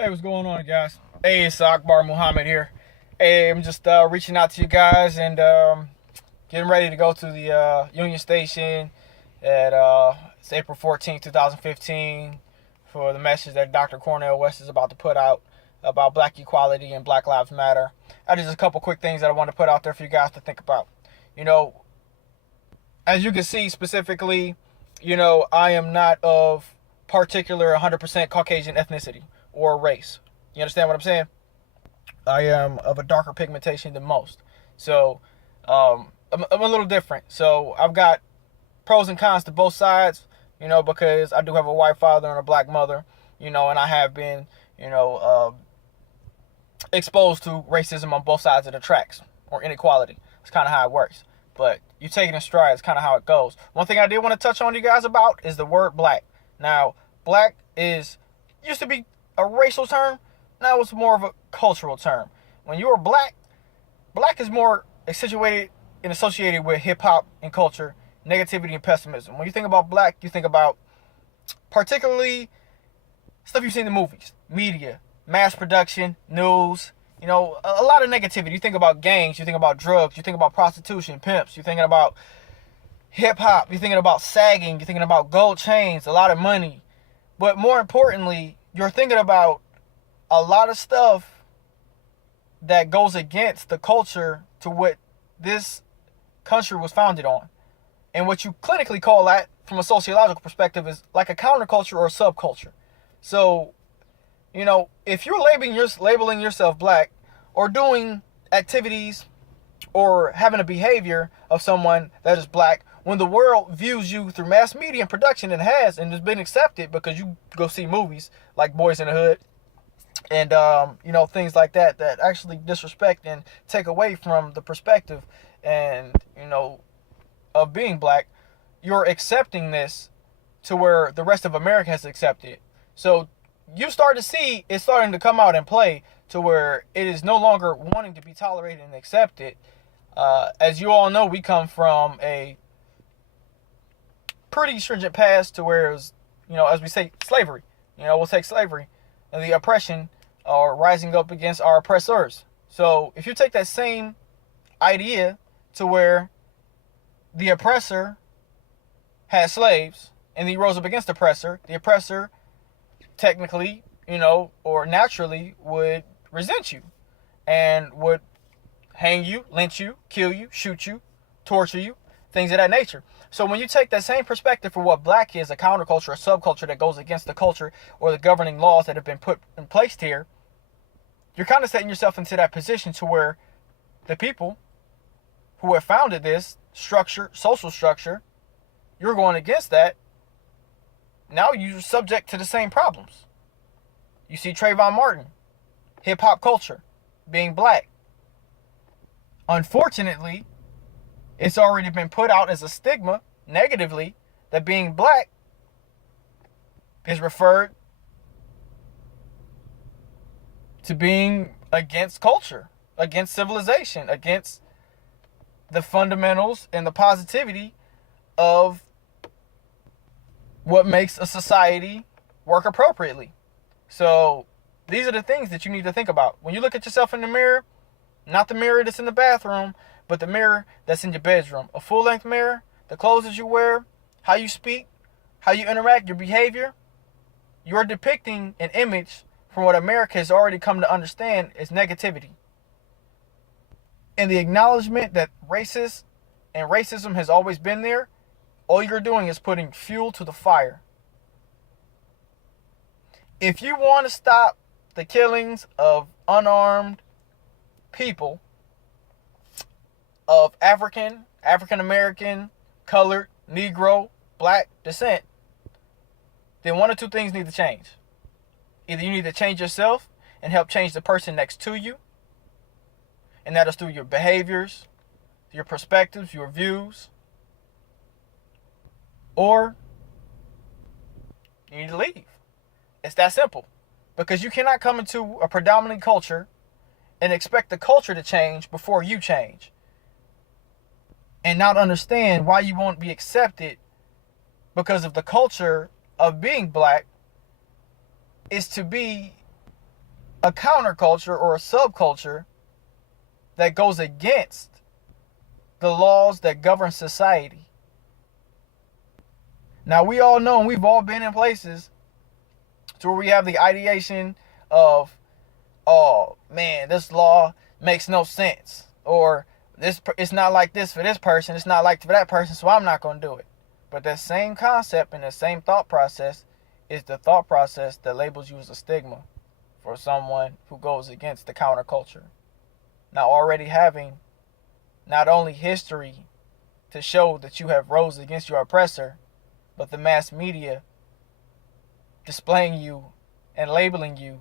Hey, what's going on, guys? Hey, it's Akbar Muhammad here. Hey, I'm just reaching out to you guys and getting ready to go to the Union Station at it's April 14th, 2015, for the message that Dr. Cornel West is about to put out about black equality and Black Lives Matter. I just a couple quick things that I want to put out there for you guys to think about. You know, as you can see specifically, I am not of particular 100% Caucasian ethnicity or race. You understand what I'm saying? I am of a darker pigmentation than most. So I'm a little different. So I've got pros and cons to both sides, because I do have a white father and a black mother, and I have been, you know, uh, exposed to racism on both sides of the tracks or inequality. It's kind of how it works. But you take it in stride, it's kind of how it goes. One thing I did want to touch on you guys about is the word black. Now, black used to be a racial term. Now it's more of a cultural term. When you are black, black is more situated and associated with hip hop and culture, negativity and pessimism. When you think about black, you think about particularly stuff you see in the movies, media, mass production, news, a lot of negativity. You think about gangs, you think about drugs, you think about prostitution, pimps, you're thinking about hip hop, you're thinking about sagging, you're thinking about gold chains, a lot of money. But more importantly, you're thinking about a lot of stuff that goes against the culture to what this country was founded on. And what you clinically call that from a sociological perspective is like a counterculture or a subculture. So, if you're labeling yourself black or doing activities or having a behavior of someone that is black, when the world views you through mass media and production, and has been accepted because you go see movies like Boys in the Hood and things like that actually disrespect and take away from the perspective and of being black, you're accepting this to where the rest of America has accepted it. So you start to see it starting to come out and play to where it is no longer wanting to be tolerated and accepted. As you all know, we come from a pretty stringent past to where it was, as we say, slavery. We'll take slavery and the oppression or rising up against our oppressors. So if you take that same idea to where the oppressor had slaves and he rose up against the oppressor technically, or naturally would resent you and would hang you, lynch you, kill you, shoot you, torture you, things of that nature. So when you take that same perspective for what black is, a counterculture, a subculture that goes against the culture or the governing laws that have been put in place here, you're kind of setting yourself into that position to where the people who have founded this structure, social structure, you're going against that. Now you're subject to the same problems. You see Trayvon Martin, hip hop culture, being black. Unfortunately, it's already been put out as a stigma, negatively, that being black is referred to being against culture, against civilization, against the fundamentals and the positivity of what makes a society work appropriately. So these are the things that you need to think about. When you look at yourself in the mirror, not the mirror that's in the bathroom, but the mirror that's in your bedroom. A full-length mirror, the clothes that you wear, how you speak, how you interact, your behavior, you're depicting an image from what America has already come to understand is negativity. And the acknowledgement that racist and racism has always been there, all you're doing is putting fuel to the fire. If you want to stop the killings of unarmed people of African American, colored, Negro, black descent, then one or two things need to change. Either you need to change yourself and help change the person next to you, and that is through your behaviors, your perspectives, your views, or you need to leave. It's that simple. Because you cannot come into a predominant culture and expect the culture to change before you change. And not understand why you won't be accepted because of the culture of being black is to be a counterculture or a subculture that goes against the laws that govern society. Now, we all know, and we've all been in places to where we have the ideation of, oh man, this law makes no sense, or this, it's not like this for this person, it's not like for that person, so I'm not going to do it. But that same concept and the same thought process is the thought process that labels you as a stigma for someone who goes against the counterculture. Now, already having not only history to show that you have rose against your oppressor, but the mass media displaying you and labeling you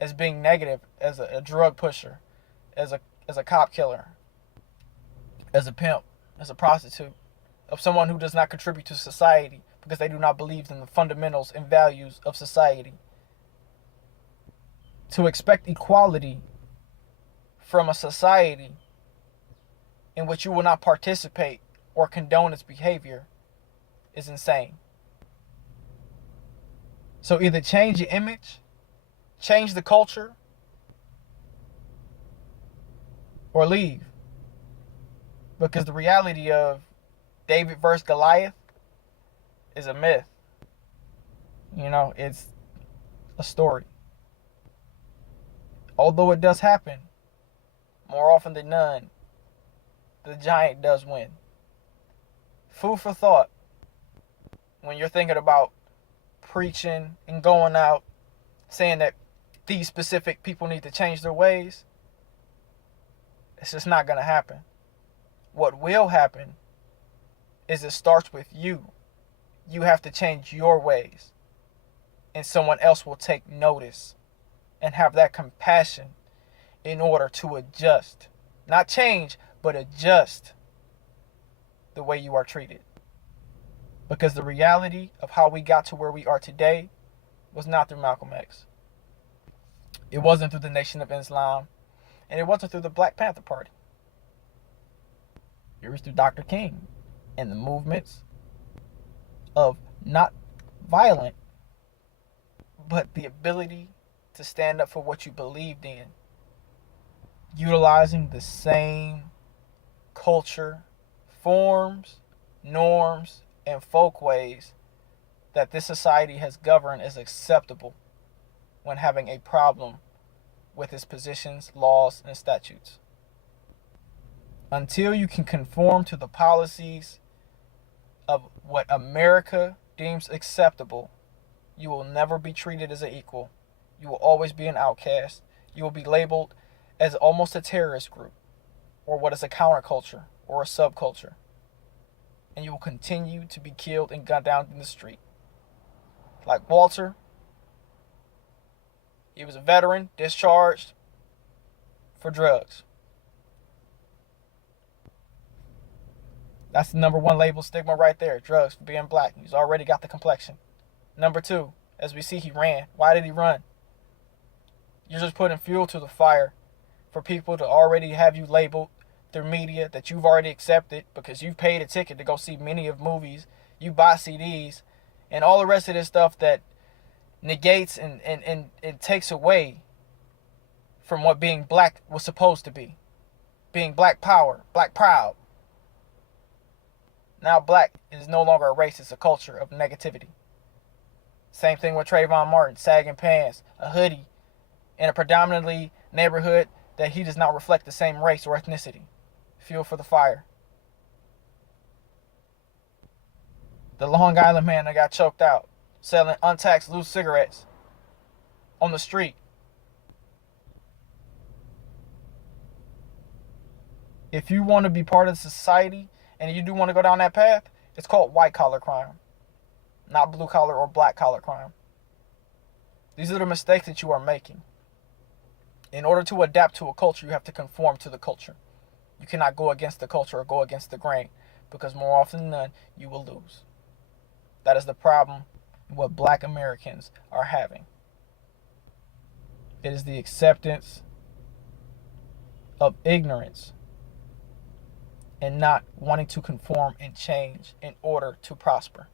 as being negative, as a drug pusher, as a cop killer, as a pimp, as a prostitute, of someone who does not contribute to society because they do not believe in the fundamentals and values of society. To expect equality from a society in which you will not participate or condone its behavior is insane. So either change your image, change the culture, or leave. Because the reality of David versus Goliath is a myth. You know, it's a story. Although it does happen, more often than none, the giant does win. Food for thought. When you're thinking about preaching and going out saying that these specific people need to change their ways, it's just not going to happen. What will happen is it starts with you. You have to change your ways, and someone else will take notice and have that compassion in order to adjust. Not change, but adjust the way you are treated. Because the reality of how we got to where we are today was not through Malcolm X. It wasn't through the Nation of Islam, and it wasn't through the Black Panther Party. It was through Dr. King and the movements of not violent, but the ability to stand up for what you believed in, utilizing the same culture, forms, norms, and folkways that this society has governed as acceptable when having a problem with its positions, laws, and statutes. Until you can conform to the policies of what America deems acceptable, you will never be treated as an equal. You will always be an outcast. You will be labeled as almost a terrorist group, or what is a counterculture or a subculture. And you will continue to be killed and gunned down in the street. Like Walter, he was a veteran, discharged for drugs. That's the number one label stigma right there, drugs, for being black. He's already got the complexion. Number two, as we see, he ran. Why did he run? You're just putting fuel to the fire for people to already have you labeled through media that you've already accepted because you've paid a ticket to go see many of movies, you buy CDs, and all the rest of this stuff that negates and takes away from what being black was supposed to be. Being black power, black proud. Now black is no longer a race, it's a culture of negativity. Same thing with Trayvon Martin, sagging pants, a hoodie, in a predominantly neighborhood that he does not reflect the same race or ethnicity. Fuel for the fire. The Long Island man that got choked out, selling untaxed loose cigarettes on the street. If you want to be part of society and you do want to go down that path, it's called white collar crime, not blue collar or black collar crime. These are the mistakes that you are making. In order to adapt to a culture, you have to conform to the culture. You cannot go against the culture or go against the grain, because more often than not, you will lose. That is the problem what black Americans are having. It is the acceptance of ignorance and not wanting to conform and change in order to prosper.